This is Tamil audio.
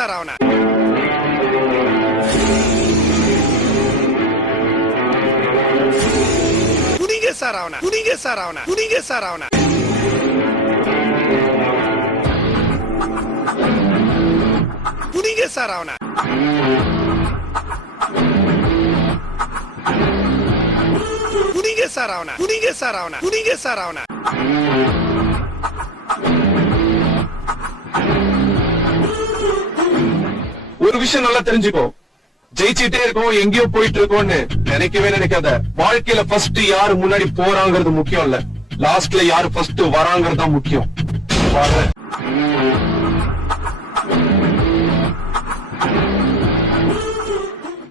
சார் அவன. புடிங்க சார் அவன. புடிங்க சார் அவன. புடிங்க சார் அவன. புடிங்க சார் அவன. புடிங்க சார் அவன. புடிங்க சார் அவன. புடிங்க சார் அவன. ஒரு விஷயம் நல்லா தெரிஞ்சுக்கோ, ஜெயிச்சுட்டே இருக்கோம் எங்கேயோ போயிட்டு இருக்கோம்னு நினைக்காத. வாழ்க்கையில ஃபர்ஸ்ட் யாரு முன்னாடி போறாங்கிறது முக்கியம் இல்ல, லாஸ்ட்ல யாரு ஃபர்ஸ்ட் வராங்கிறது தான் முக்கியம்.